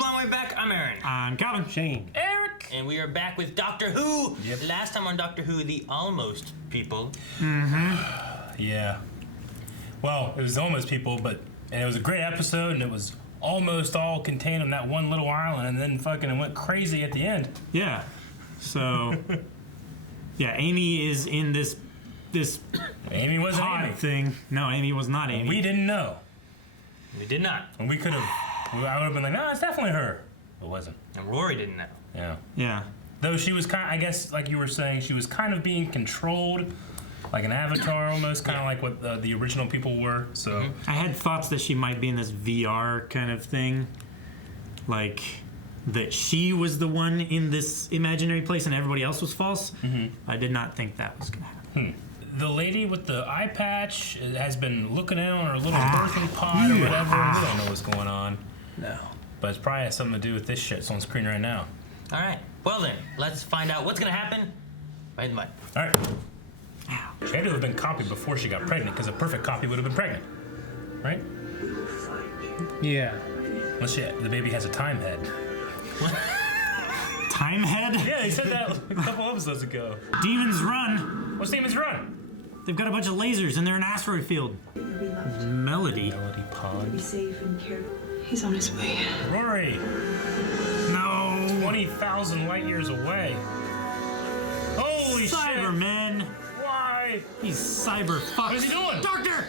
Blind Way Back. I'm Aaron. I'm Calvin. Shane. Eric. And we are back with Doctor Who. Yep. Last time on Doctor Who, the almost people. Yeah. Well, it was almost people, and it was a great episode, and it was almost all contained on that one little island, and then fucking it went crazy at the end. Yeah. So, yeah, Amy is in this Amy wasn't Amy thing. No, Amy was not Amy. We didn't know. We did not. And we could have. I would have been like, no, it's definitely her. It wasn't. And Rory didn't know. Yeah. Yeah. Though she was kind of, I guess, like you were saying, she was kind of being controlled, like an avatar almost, kind of like what the original people were. So I had thoughts that she might be in this VR kind of thing, like that she was the one in this imaginary place and everybody else was false. I did not think that was gonna happen. The lady with the eye patch has been looking out on her little birthing pod or whatever. We don't know what's going on. No. But it's probably has something to do with this shit that's on screen right now. All right. Well then, let's find out what's gonna happen right in the mud. All right. She had to have been copied before she got pregnant, because a perfect copy would have been pregnant, right? Yeah. Unless the baby has a time head. Time head? Yeah, he said that a couple episodes ago. Demons run. What's Demons run? They've got a bunch of lasers and they're in an asteroid field. Melody. Melody Pod. Be safe and cared. He's on his way. Rory. No. 20,000 light years away. Holy shit. Cyberman. Why? He's cyber fucked. What is he doing? Doctor!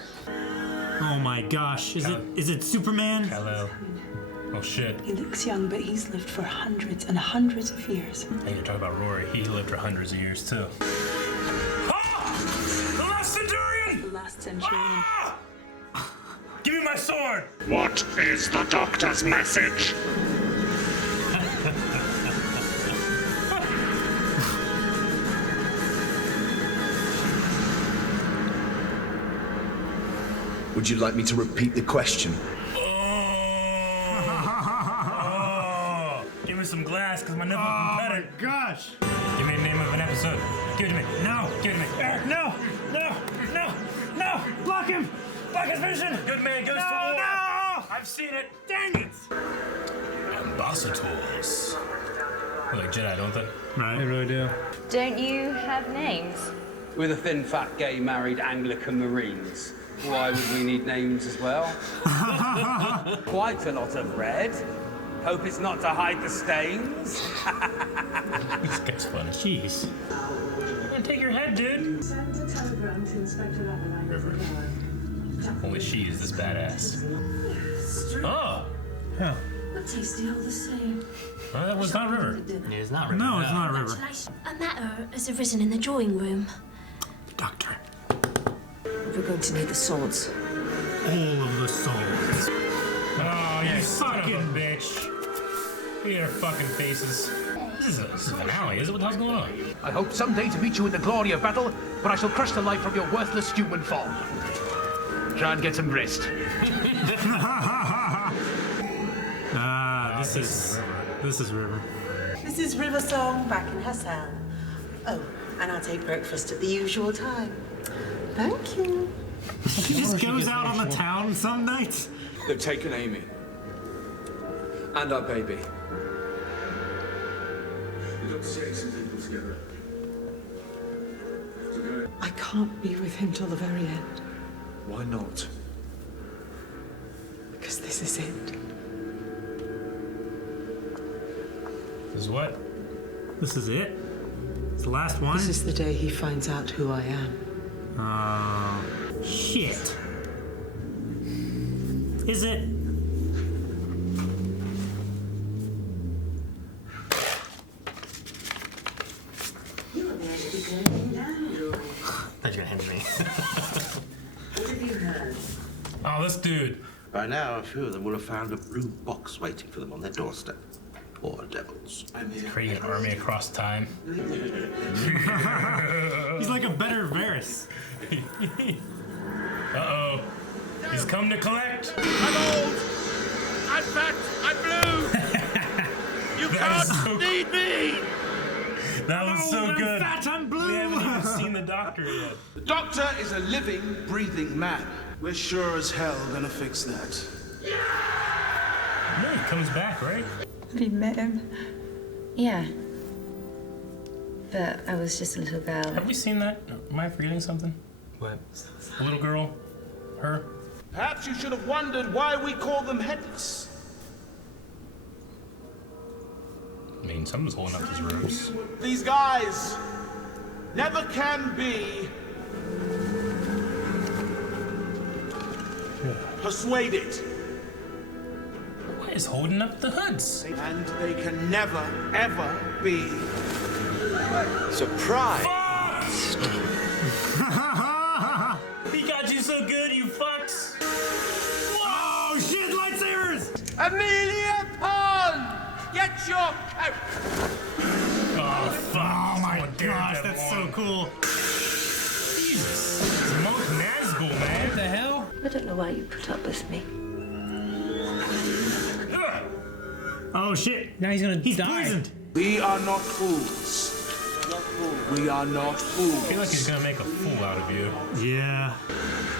Oh my gosh. Is it Superman? Hello. Oh shit. He looks young, but he's lived for hundreds and hundreds of years. Hey, you're talking about Rory. He lived for hundreds of years too. Ah! The last Centurion! The last centurion. Ah! Give me my sword! What is the doctor's message? Would you like me to repeat the question? Oh. Give me some glass, because my nipples are better. Oh my gosh. Give me the name of an episode. Give it to me. No. Give it to me. Eric, no. No. No. No. Block him. Block his vision. Good man goes to war. No. I've seen it. Dang it. Ambassadors. They're like Jedi, don't they? Right. They really do. Don't you have names? We're the thin, fat, gay, married Anglican Marines. Why would we need names as well? Quite a lot of red. Hope it's not to hide the stains. This guy's funny. Jeez. I'm gonna take your head, dude. River. Only she is this badass. Oh! Yeah. But tasty all the same. Well, that was not River. It is not River. No, it's not River. A matter has arisen in the drawing room. Doctor. We're going to need the swords. All of the souls. Oh, you son of a bitch. Look at our fucking faces. This is an alley, is it? What the hell's going on? I hope someday to meet you in the glory of battle, but I shall crush the life from your worthless human form. Try and get some rest. This is River. This is River Song back in her cell. Oh, and I'll take breakfast at the usual time. Thank you. She just goes out on the town some nights. They've taken Amy. And our baby. I can't be with him till the very end. Why not? Because this is it. This is what? This is it? It's the last one? This is the day he finds out who I am. Oh, shit. Is it? Thought you were gonna hand it to me. Oh, this dude. By now, a few of them will have found a blue box waiting for them on their doorstep. Poor devils. Creating an army across time. He's like a better Varys. Uh-oh. He's come to collect. I'm old. I'm fat. I'm blue. You can't need me. That was so I'm good. fat, I'm blue. We haven't even seen the doctor yet. The doctor is a living, breathing man. We're sure as hell gonna fix that. No, you comes back, right? Have you met him? Yeah. But I was just a little girl. Have we seen that? Am I forgetting something? What? A little girl? Her? Perhaps you should have wondered why we call them headless. I mean, someone's holding up his ropes. These guys never can be persuaded. What is holding up the hoods? And they can never, ever be surprised. He got you so good, you fucks! Oh shit, lightsabers! Amelia Pond! Get your coat! Oh, fuck. Oh my gosh, that's so cool. Jesus. It's Monk Nazgul, man. What the hell? I don't know why you put up with me. Oh shit, Now he's gonna he's die. poisoned. We are not fools. We are not I fools. feel like he's gonna make a fool out of you. Yeah.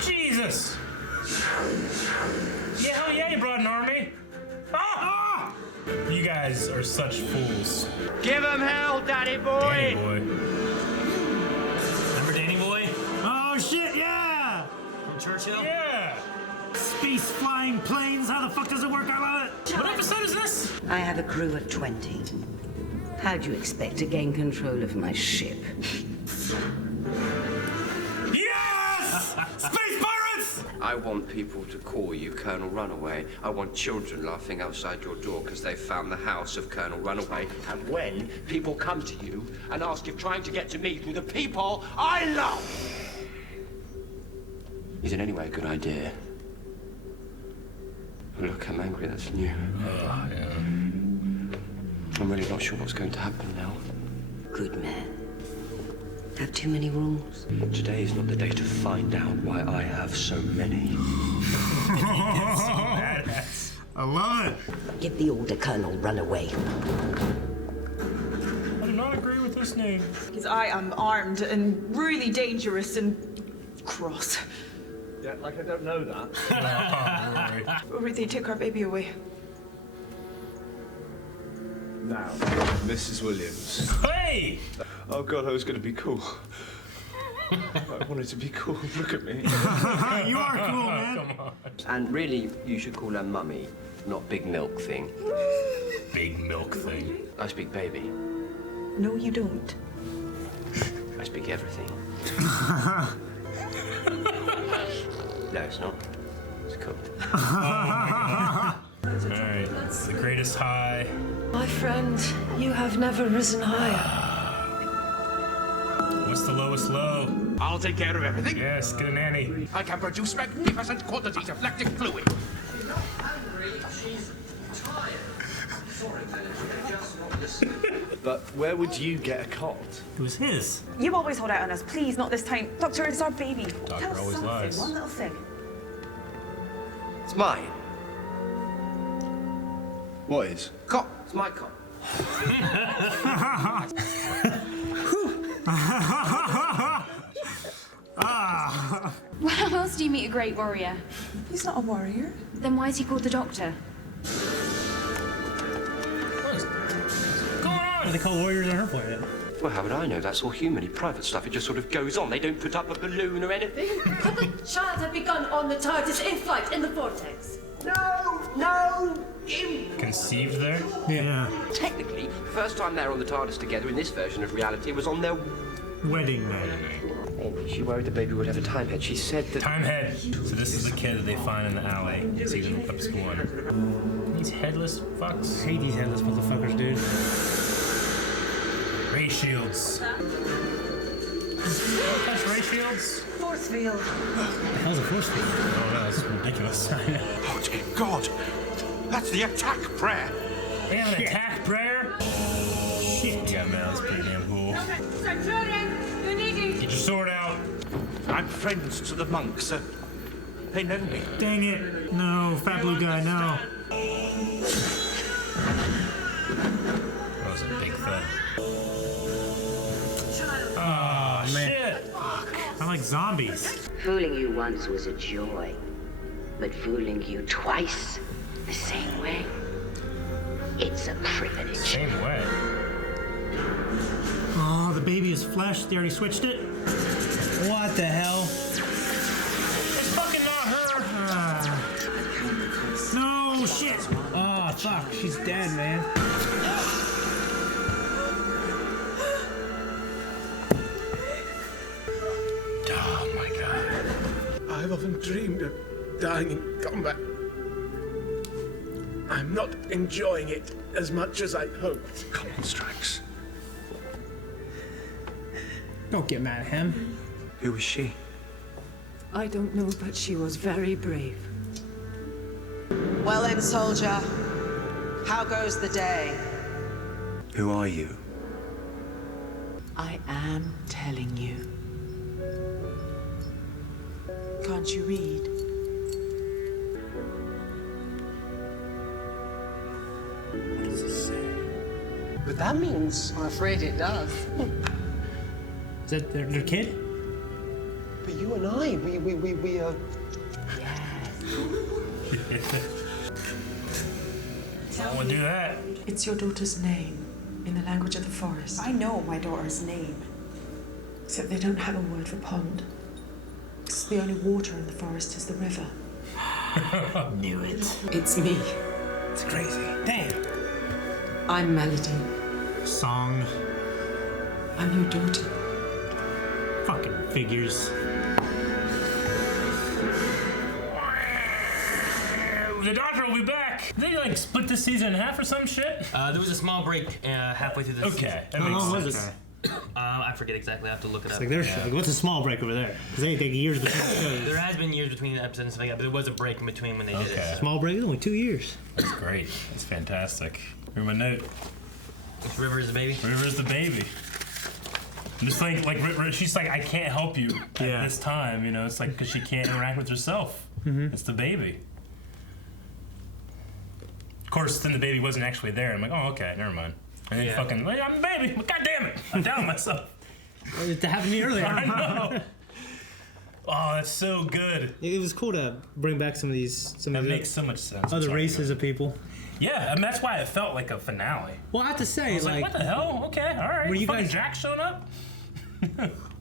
Jesus! Yeah, hell yeah, you brought an army. Ah! You guys are such fools. Give him hell, Daddy boy! Danny boy. Remember Danny Boy Oh shit, yeah! from Churchill? Yeah! Space flying planes, how the fuck does it work? I love it! What episode is this? I have a crew of 20. How'd you expect to gain control of my ship? Yes! Space pirates! I want people to call you Colonel Runaway. I want children laughing outside your door because they found the house of Colonel Runaway. And when people come to you and ask if trying to get to me through the people I love is in any way a good idea. Look, I'm angry, that's new. Yeah. I'm really not sure what's going to happen now. Good man. Have too many rules? Today is not the day to find out why I have so many. I love it. Give the order, Colonel, run away. I do not agree with this name. Because I am armed and really dangerous and cross. Yeah, like I don't know that. They took our baby away. Now, Mrs. Williams. Hey! Oh God, I was going to be cool. I wanted to be cool. Look at me. You are cool, man. Come on. And really, you should call her Mummy, not Big Milk Thing. Big milk thing. I speak baby. No, you don't. I speak everything. No, it's not. It's cool. Alright, it's the greatest high. My friend, you have never risen higher. What's the lowest low? I'll take care of everything. Yes, get a nanny. I can produce magnificent quantities of lactic fluid. She's not angry, she's tired. Sorry, Village, just not listening. But where would you get a cot? It was his. You always hold out on us. Please, not this time. Doctor, it's our baby. Doctor Tell us always something. lies. One little thing. It's mine. What is? Cot. It's my cot. Well, how else do you meet a great warrior? He's not a warrior. Then why is he called the Doctor? What's going What do on? they call warriors on her planet? Well, how would I know? That's all human, private stuff. It just sort of goes on. They don't put up a balloon or anything. Could the child have begun on the TARDIS in flight in the vortex? No! Conceived there? Yeah. Technically, the first time they were on the TARDIS together in this version of reality was on their... Wedding night. She worried the baby would have a time head. She said that... Time head. So this is the kid that they find in the alley. Season episode 1. These headless fucks. I hate these headless motherfuckers, dude. Ray shields. Touch ray shields? Force field. What the hell's a force field? Oh no, that's ridiculous. I know. Oh, dear God! That's the attack prayer! They have an attack prayer? Shit. Yeah, man, that's pretty damn cool. Get your sword out. I'm friends to the monks. They know me. Dang it. No, fat blue guy, no. That was a big thud. Oh, shit. I like zombies. Fooling you once was a joy, but fooling you twice the same way. It's a privilege. Same way. Oh, the baby is flesh. They already switched it. What the hell? It's fucking not her. No shit. Oh fuck, she's dead, man. Oh my god. I've often dreamed of dying in combat. I'm not enjoying it as much as I'd hoped. Come on, Strax. Don't get mad at him. Who was she? I don't know, but she was very brave. Well then, soldier, how goes the day? Who are you? I am telling you. Can't you read? What does it say? But that means, I'm afraid it does. Is that their kid? But you and I, we are... I won't do that. It's your daughter's name in the language of the forest. I know my daughter's name. Except they don't have a word for pond. Because the only water in the forest is the river. Knew it. It's me. It's crazy. Damn. I'm Melody. Song. I'm your daughter. Fucking figures. The doctor will be back. They like split this season in half or some shit. There was a small break halfway through this season. Okay, that How makes long sense. was it? I forget exactly. I have to look it It's up. like like, what's a small break over there? Because they take years between shows. There has been years between the episodes and stuff like that, but there was a break in between when they did it. Small break is only 2 years. That's great. That's fantastic. Here's my note. River is the baby. River is the baby. I'm just like she's like, I can't help you at this time. You know, it's like because she can't interact with herself. It's the baby. Of course, then the baby wasn't actually there. I'm like, oh, okay, never mind. And then fucking, like, I'm the baby. God damn it! I'm down on myself. It happened to me earlier. I know. Oh, that's so good. It was cool to bring back some of these. That makes so much sense. Other races of people. Yeah, I mean, that's why it felt like a finale. Well, I have to say, I was like, what the hell? Okay, all right. Were you fucking guys- Jack showing up?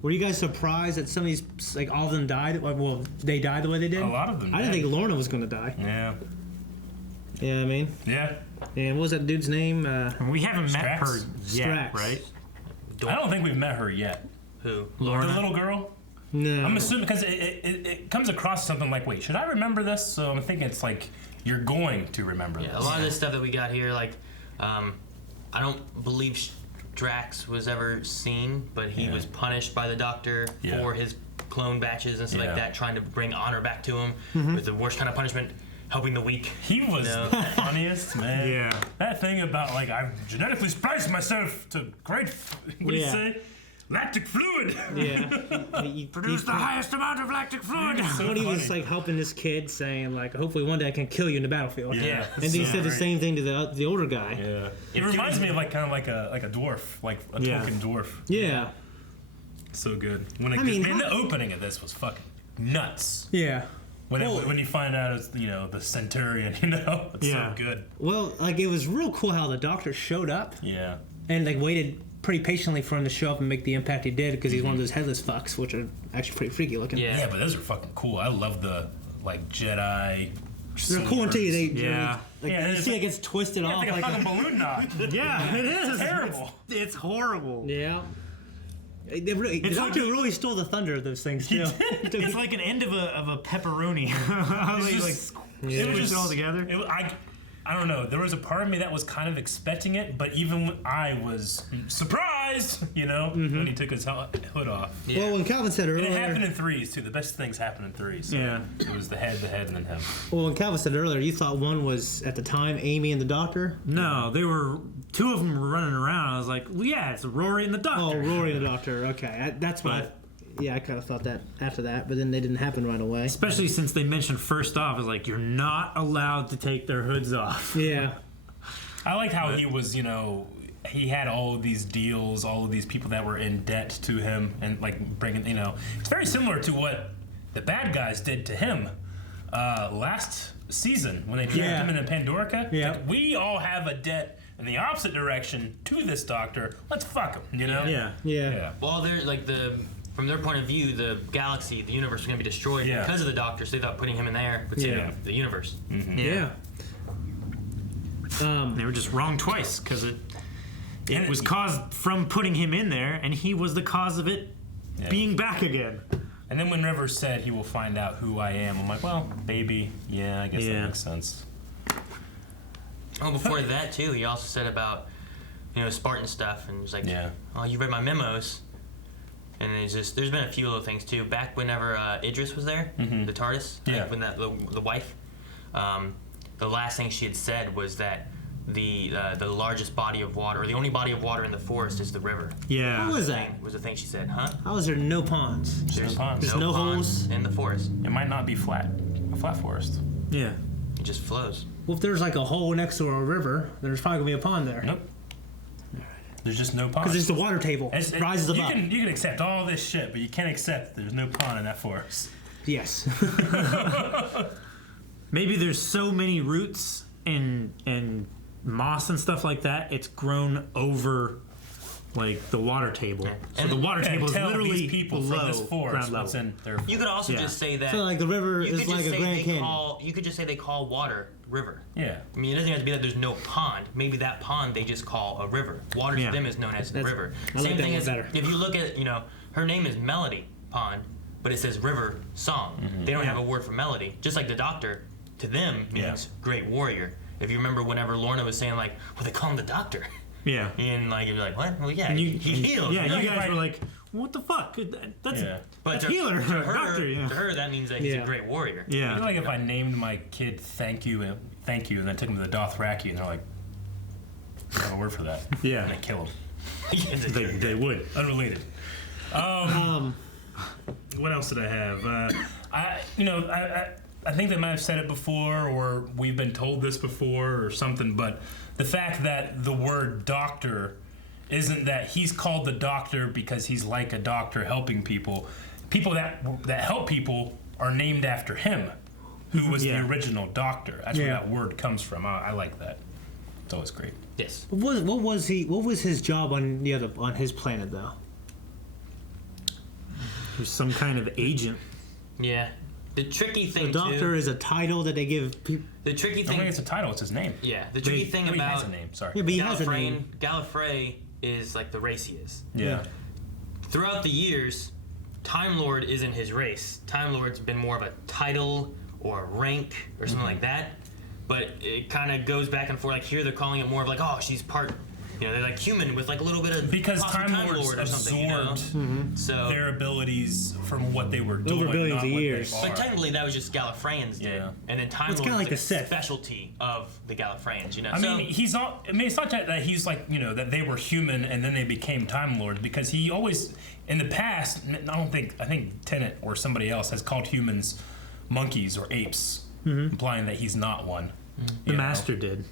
Were you guys surprised that some of these, like, all of them died? Well, they died the way they did? A lot of them I didn't did. think Lorna was going to die. Yeah. You know what I mean? Yeah. And what was that dude's name? We haven't met her yet, Strax. right? I don't think we've met her yet. Who? Lorna? The little girl? No. I'm assuming because it comes across something like, wait, should I remember this? So I'm thinking it's like, you're going to remember this. A lot of this stuff that we got here, like, I don't believe Drax was ever seen, but he was punished by the Doctor for his clone batches and stuff like that, trying to bring honor back to him with the worst kind of punishment, helping the weak. He was the funniest, man. Yeah. That thing about, like, I've genetically spliced myself to great, what do you say? Lactic fluid. Yeah. Produce the highest amount of lactic fluid. When he was like helping this kid, saying like, "Hopefully one day I can kill you in the battlefield." Yeah. And then he said the same thing to the older guy. Yeah. It reminds me of like kind of like a dwarf, like a token dwarf. Yeah. So good. When the opening of this was fucking nuts. Yeah. When you find out it's the Centurion, it's so good. Well, like it was real cool how the Doctor showed up. Yeah. And like waited pretty patiently for him to show up and make the impact he did because he's one of those headless fucks, which are actually pretty freaky looking. Yeah, but those are fucking cool. I love the like Jedi. They're cool until you you see it gets twisted off like a fucking balloon knot. Yeah, it is. It's terrible. It's horrible. Yeah. The Doctor really stole the thunder of those things too. It's like an end of a pepperoni. It was just all together. I don't know. There was a part of me that was kind of expecting it, but even when I was surprised, when he took his hood off. Yeah. Well, when Calvin said earlier, and it happened in threes too. The best things happen in threes. So Yeah. It was the head, and then him. Well, when Calvin said earlier, you thought one was at the time Amy and the Doctor. No, they were two of them were running around. I was like, well, yeah, it's Rory and the Doctor. Oh, Rory and the Doctor. Okay, that's what. I kind of thought that after that, but then they didn't happen right away. Especially since they mentioned first off, is like you're not allowed to take their hoods off. Yeah. I liked how he was, he had all of these deals, all of these people that were in debt to him, and like bringing, it's very similar to what the bad guys did to him last season when they trapped him in the Pandorica. Yeah. Like, we all have a debt in the opposite direction to this doctor. Let's fuck him, you know? Yeah. Well, they're like from their point of view, the galaxy, the universe was going to be destroyed because of the Doctor, so they thought putting him in there would save the universe. Mm-hmm. Yeah. They were just wrong twice because it was caused from putting him in there, and he was the cause of it being back again. And then when Rivers said he will find out who I am, I'm like, well, baby, I guess that makes sense. Oh, before that too, he also said about Spartan stuff, and he's like, oh, you read my memos. And there's been a few little things too. Back whenever Idris was there, the TARDIS, like when the wife, the last thing she had said was that the largest body of water, or the only body of water in the forest, is the river. Yeah. What was that? Was the thing she said, huh? How is there no ponds? There's no ponds. There's no ponds holes in the forest. It might not be a flat forest. Yeah. It just flows. Well, if there's like a hole next to a river, there's probably gonna be a pond there. Nope. There's just no pond. Because it's the water table. It rises above. You can accept all this shit, but you can't accept that there's no pond in that forest. Yes. Maybe there's so many roots and moss and stuff like that, it's grown over like the water table. So the water table is literally these people below from this forest ground level. what's in their You could also just say that. So like the river you is could like just a say Grand they Canyon. You could just say they call water river. Yeah. I mean, it doesn't have to be that there's no pond. Maybe that pond they just call a river. Water to them is known as a river. I like Same that thing one as better. if you look at her name is Melody Pond, but it says River Song. They don't have a word for melody. Just like the Doctor, to them means great warrior. If you remember, whenever Lorna was saying like, well, they call him the Doctor. Yeah. And like you're like, what? Well, yeah, he heals. Yeah, you guys were like, what the fuck? That's But healer. to her, Doctor. Yeah. to her, that means that he's a great warrior. Yeah. I feel like if I named my kid Thank You, and then took him to the Dothraki, and they're like, I have a word for that. Yeah. And they kill him. they would. Unrelated. What else did I have? I think they might have said it before, or we've been told this before, or something. But the fact that the word doctor isn't that he's called the doctor because he's like a doctor helping people. People that help people are named after him, who was the original doctor. That's where that word comes from. I like that. It's always great. Yes. What was his job on his planet though? He was some kind of agent. Yeah. The tricky thing The doctor is a title that they give people. The tricky I don't thing. think it's a title. It's his name. Yeah. The tricky thing He about has a name. Sorry. Yeah, but he has a name. Gallifrey is like the race he is. Yeah. Throughout the years, Time Lord isn't his race. Time Lord's been more of a title or a rank or something like that. But it kind of goes back and forth. Like here, they're calling it more of like, oh, she's part. They're like human with like a little bit of because Time Lords Lord or something. absorbed So their abilities from what they were doing. Over billions not of what they years. are. But technically, that was just Gallifreyans did. Yeah. And then Time It's Lord kinda like is the a Sith. specialty of the Gallifreyans, I mean, it's not that he's like, that they were human and then they became Time Lords, because he always, in the past, I think Tennant or somebody else has called humans monkeys or apes, implying that he's not one. The Master did.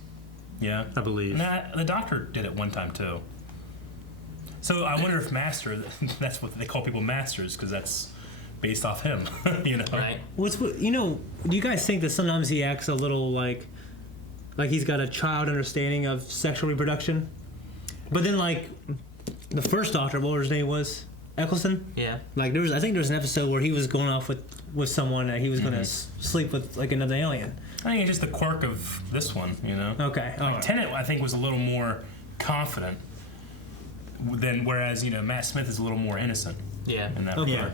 Yeah. I believe. Nah, the Doctor did it one time too. So I wonder if Master, that's what they call people masters, because that's based off him, Right. Do you guys think that sometimes he acts a little like he's got a child understanding of sexual reproduction? But then like the first Doctor, what his name was? Eccleston? Yeah. Like I think there was an episode where he was going off with someone that he was gonna sleep with like another alien. I think it's just the quirk of this one, Okay. Like Tennant, I think, was a little more confident than, whereas Matt Smith is a little more innocent. Yeah. In that Okay. regard.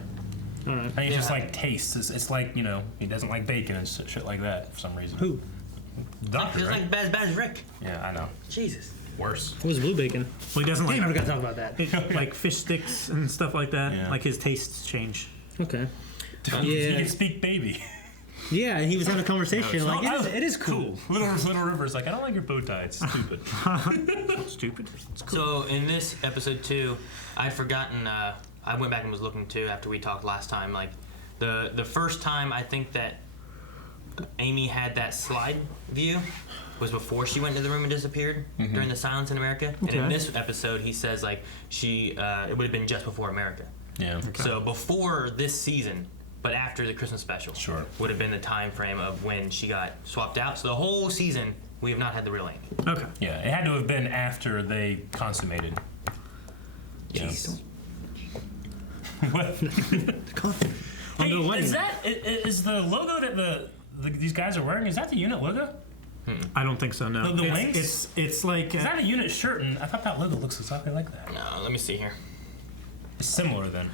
All right. I think it's just like taste. It's like he doesn't like bacon and shit like that for some reason. Who? Doctor, Feels right? like Baz Rick. Yeah, I know. Jesus. Worse. It was blue bacon. Well, he doesn't like. Damn, I forgot to talk about that. Like fish sticks and stuff like that. Yeah. Like his tastes change. Okay. He can speak baby. Yeah, and he was having a conversation like it is cool. Little River's like, I don't like your bow tie. It's stupid. Stupid. It's cool. So in this episode 2, I'd forgotten. I went back and was looking too after we talked last time. Like the first time I think that Amy had that slide view was before she went into the room and disappeared during the Silence in America. Okay. And in this episode, he says like it would have been just before America. Yeah. So before this season, but after the Christmas special. Sure. Would have been the time frame of when she got swapped out. So the whole season, we have not had the real Amy. Okay. Yeah, it had to have been after they consummated. Jeez. What? Hey, is the logo that these guys are wearing, is that the unit logo? I don't think so, no. The wings? It's like... Is that a unit shirt? And I thought that logo looks exactly like that. No, let me see here. It's similar then.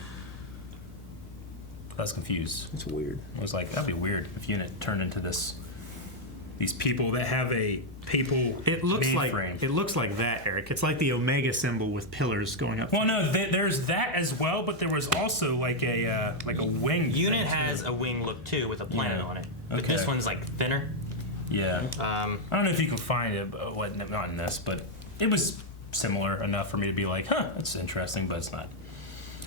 I was confused. It's weird. I was like, that'd be weird if unit turned into these people that have a papal It looks mainframe. it looks like that, Eric. It's like the Omega symbol with pillars going up. Well, no, there's that as well, but there was also like a wing. Unit thing, has too. a wing look too with a planet on it, but Okay. this one's like thinner. Yeah. I don't know if you can find it, not in this, but it was similar enough for me to be like, huh, that's interesting, but it's not.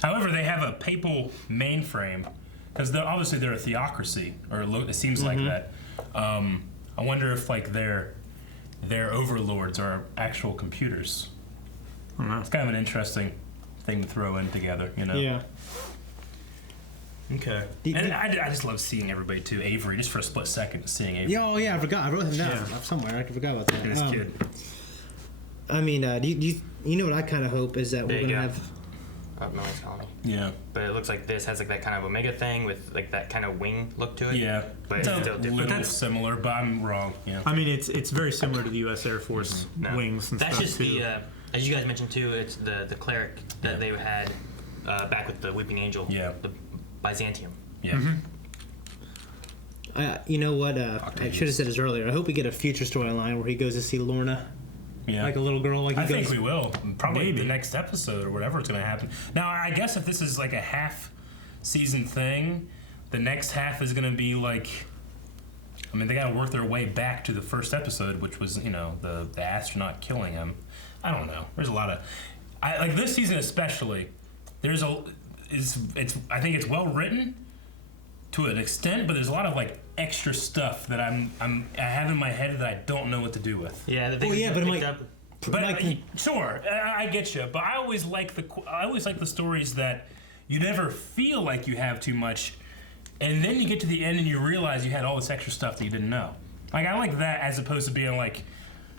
However, they have a papal mainframe because obviously they're a theocracy, or it seems like that. I wonder if like their overlords are actual computers. I don't know. It's kind of an interesting thing to throw in together, you know? Yeah. Okay. And I just love seeing everybody too. Avery, just for a split second, seeing Avery. Yeah, oh yeah, I forgot. I wrote him down somewhere. I forgot about that. This kid. I mean, do you know what I kind of hope is that we're gonna have. Oh, no one's calling me. Yeah. But it looks like this has like that kind of Omega thing with like that kind of wing look to it. Yeah. But it's still different. But that's similar, but I'm wrong. Yeah. I mean, it's very similar to the U.S. Air Force wings and That's stuff just too. the, as you guys mentioned too, it's the cleric that they had back with the Weeping Angel. Yeah. The Byzantium. Yeah. You know what? I should have said this earlier. I hope we get a future storyline where he goes to see Lorna. Yeah. Like a little girl. Like I think we will. Probably Maybe. the next episode or whatever it's going to happen. Now, I guess if this is like a half-season thing, the next half is going to be like... I mean, they got to work their way back to the first episode, which was, you know, the astronaut killing him. I don't know. There's a lot of... like this season especially, there's a... I think it's well written to an extent, but there's a lot of like extra stuff that I have in my head that I don't know what to do with. Yeah, the thing sure, I get you, but I always like the stories that you never feel like you have too much, and then you get to the end and you realize you had all this extra stuff that you didn't know. Like I like that as opposed to being like.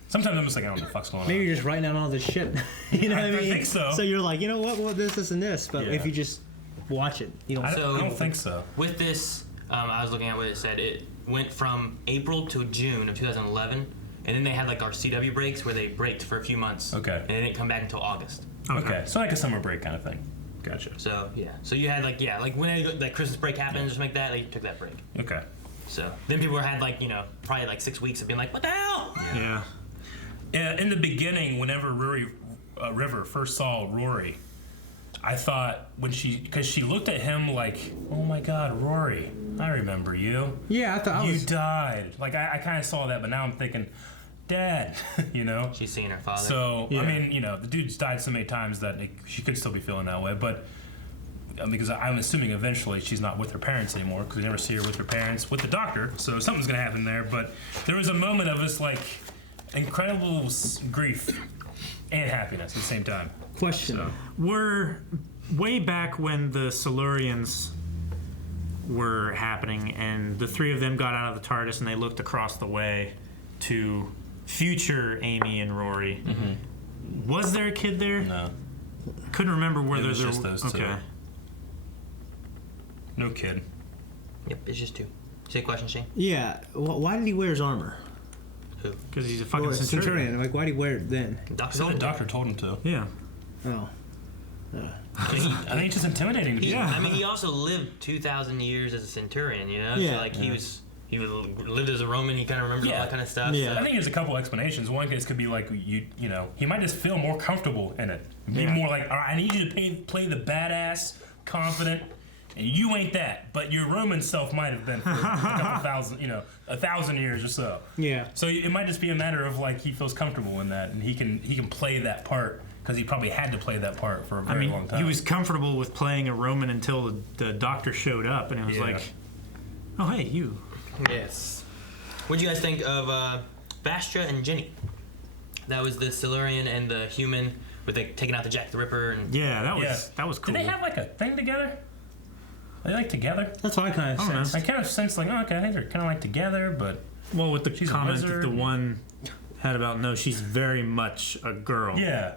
Sometimes I'm just like, I don't know what the fuck's going on. Maybe you're just writing down all this shit. You know what I mean? I think so. So you're like, you know what, this, and this. But if you just watch it, you don't. I don't think so. With this, I was looking at what it said. It went from April to June of 2011, and then they had like our CW breaks where they braked for a few months. Okay. And they didn't come back until August. Okay. So like a summer break kind of thing. Gotcha. So yeah. So you had like when that Christmas break happened, just like that, they took that break. Okay. So then people had like probably like 6 weeks of being like, what the hell? Yeah. In the beginning, whenever River first saw Rory, I thought because she looked at him like, oh my God, Rory, I remember you. Yeah, I thought you died. Like I kind of saw that, but now I'm thinking, Dad, you know. She's seen her father. So I mean, the dude's died so many times that she could still be feeling that way, but. Because I'm assuming eventually she's not with her parents anymore because we never see her with her parents with the doctor, so something's gonna happen there. But there was a moment of this like incredible grief and happiness at the same time. Question: We're way back when the Silurians were happening, and the three of them got out of the TARDIS and they looked across the way to future Amy and Rory. Mm-hmm. Was there a kid there? No. Couldn't remember whether was there just those two. Okay. No kid. Yep, it's just two. Say a question, Shane. Yeah. Why did he wear his armor? Who? Because he's a fucking Centurion. Like, why did he wear it then? The doctor told him to. Yeah. Oh. I think it's just intimidating. I mean, he also lived 2,000 years as a Centurion, you know? Yeah. So, like, he lived as a Roman, he kind of remembers all that kind of stuff. Yeah. So. I think there's a couple explanations. One case could be like, you know, he might just feel more comfortable in it. Be more like, all right, I need you to play the badass, confident, and you ain't that. But your Roman self might have been for a couple thousand, 1,000 years or so. Yeah. So it might just be a matter of like he feels comfortable in that, and he can play that part. Because he probably had to play that part for a very long time. He was comfortable with playing a Roman until the doctor showed up, and it was like, oh, hey, you. Yes. What do you guys think of Vastra and Jenny? That was the Silurian and the human, with taking out the Jack the Ripper. And that was cool. Did they have like a thing together? Are they like together? That's what I kind of sense. I kind of sense like, oh, okay, I think they're kind of like together, but Well, with the she's comment a that wizard. the one had about, no, she's very much a girl. Yeah.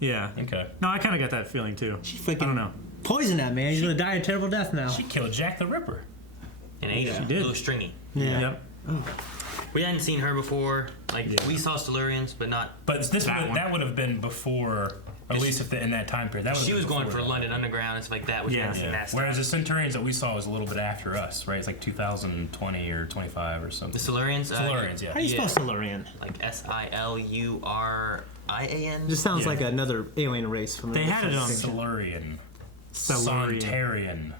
Yeah. Okay. No, I kind of got that feeling too. I don't know. Poison that man. He's gonna die a terrible death now. She killed Jack the Ripper. In Asia. She did. A little stringy. Yeah. Yep. We hadn't seen her before. Like, we saw Silurians, but not... But that would have been before, at least if in that time period. That She been was going before for that. London Underground and stuff like that, which we hadn't seen that stuff. Whereas the Centurions that we saw was a little bit after us, right? It's like 2020 or 25 or something. The Silurians? Silurians, yeah. How do you spell Silurian? Like Silurian? Just sounds like another alien race from. They had it on Silurian. Silurian.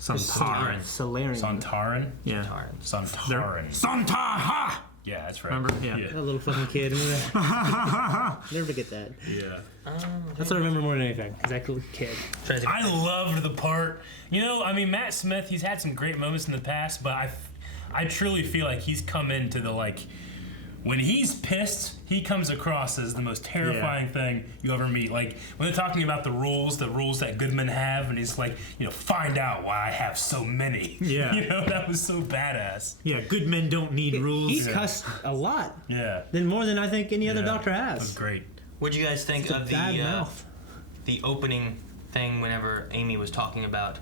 Sontaran. Solarian. Sontaran? Yeah. Sontaran. Sontaha! Yeah, that's right. Remember? Yeah. That little fucking kid. Never forget that. Yeah. That's what I remember more than anything. Is that little kid. I loved the part. You know, I mean, Matt Smith, he's had some great moments in the past, but I truly feel like he's come into the, like, when he's pissed, he comes across as the most terrifying thing you ever meet. Like, when they're talking about the rules that good men have, and he's like, you know, find out why I have so many. Yeah. You know, that was so badass. Yeah, good men don't need rules. He cussed a lot. Yeah. Than more than I think any other doctor has. That was great. What'd you guys think of the opening thing whenever Amy was talking about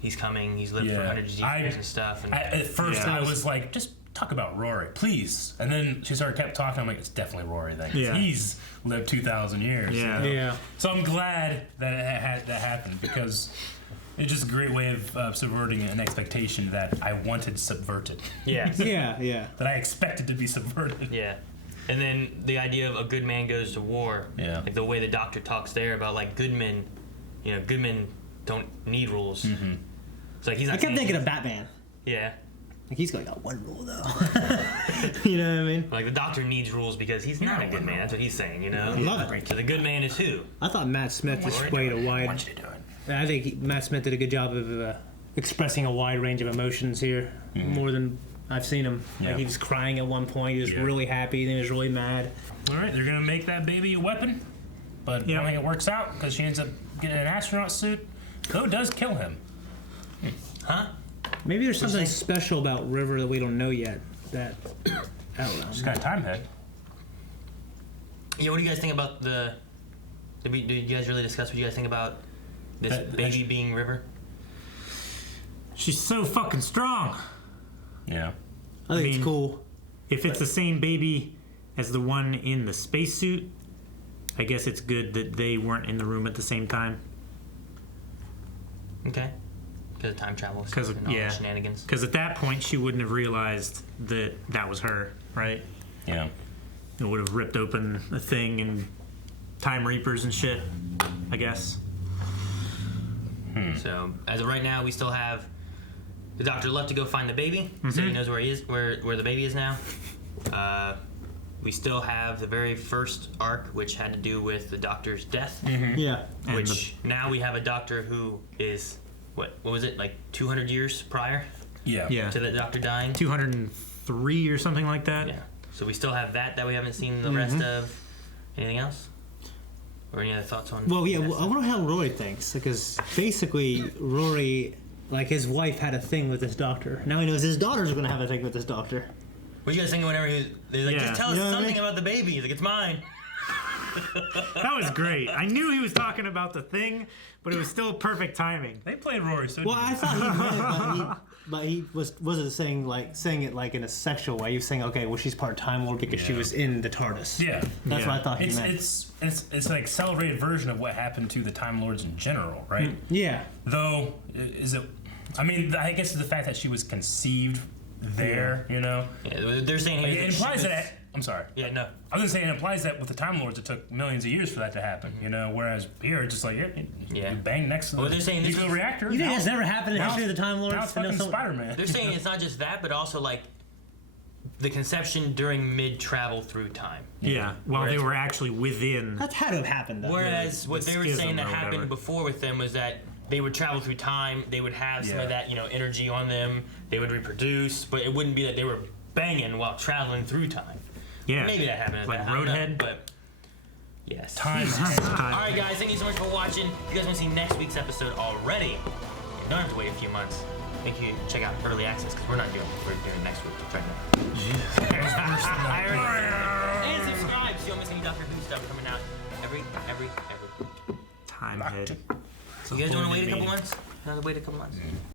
he's coming, he's lived for hundreds of years and stuff? And At first, I was like, just talk about Rory, please. And then she kept talking. I'm like, it's definitely Rory then. Yeah. He's lived 2,000 years. Yeah. You know? Yeah. So I'm glad that that happened because it's just a great way of subverting an expectation that I wanted subverted. Yeah. Yeah. That I expected to be subverted. Yeah. And then the idea of a good man goes to war. Yeah. Like the way the doctor talks there about like good men, you know, good men don't need rules. Mm-hmm. It's like he's not. I kept thinking of Batman. Yeah. Like he's got one rule though. You know what I mean? Like the doctor needs rules because he's not a good man. That's what he's saying. You know. I love it. So the good man is who? I thought Matt Smith displayed a wide. I think Matt Smith did a good job of expressing a wide range of emotions here, more than I've seen him. Yeah. Like he was crying at one point. He was really happy. Then he was really mad. All right, they're gonna make that baby a weapon, but I don't think it works out because she ends up getting an astronaut suit. Though it does kill him. Huh? Maybe there's something special about River that we don't know yet. That I don't know. She's got a time head. Yeah. What do you guys think about the? Did you guys really discuss what you guys think about this baby being River? She's so fucking strong. Yeah. I think it's cool. If it's the same baby as the one in the spacesuit, I guess it's good that they weren't in the room at the same time. Okay. Because of time travel and all the shenanigans. Because at that point, she wouldn't have realized that that was her, right? Yeah. It would have ripped open a thing and time reapers and shit, I guess. So as of right now, we still have the doctor left to go find the baby. So he knows where he is, where the baby is now. We still have the very first arc, which had to do with the doctor's death. Yeah. Which now we have a doctor who is what was it, like 200 years prior? Yeah. To the doctor dying. 203 or something like that. Yeah. So we still have that we haven't seen the rest of. Anything else? Or any other thoughts on? Well, yeah. Well, I wonder how Rory thinks because basically Rory, like his wife, had a thing with this doctor. Now he knows his daughters are going to have a thing with this doctor. What you guys think whenever he's like, just tell us something about the baby? He's like, it's mine. That was great. I knew he was talking about the thing, but it was still perfect timing. They played Rory so Well, I thought he meant it, but he wasn't saying it like in a sexual way. He was saying, okay, well, she's part Time Lord because she was in the TARDIS. Yeah. That's what I thought he meant. It's like accelerated version of what happened to the Time Lords in general, right? Yeah. Though, is it? I mean, I guess it's the fact that she was conceived there, you know. Yeah, they're saying it implies that. I'm sorry. Yeah, no. I was gonna say it implies that with the Time Lords, it took millions of years for that to happen, you know. Whereas here, it's just like you bang next to the nuclear reactor. You think that's never happened in the history of the Time Lords? Now it's fucking Spider-Man. They're saying it's not just that, but also like the conception during mid-travel through time. Yeah, while they were actually within. That's had to have happened, though. Whereas what they were saying that happened before with them was that they would travel through time, they would have some of that, energy on them, they would reproduce, but it wouldn't be that they were banging while traveling through time. Yeah. Maybe that happened. Like I don't know, Roadhead? but yes. Time. All right, guys, thank you so much for watching. If you guys want to see next week's episode already, You don't have to wait a few months. Make you check out early access because we're not doing it. We're doing it next week. Right now. And subscribe so you don't miss any Doctor Who stuff coming out every. Time hit. You guys want to wait a couple months? Wait a couple months.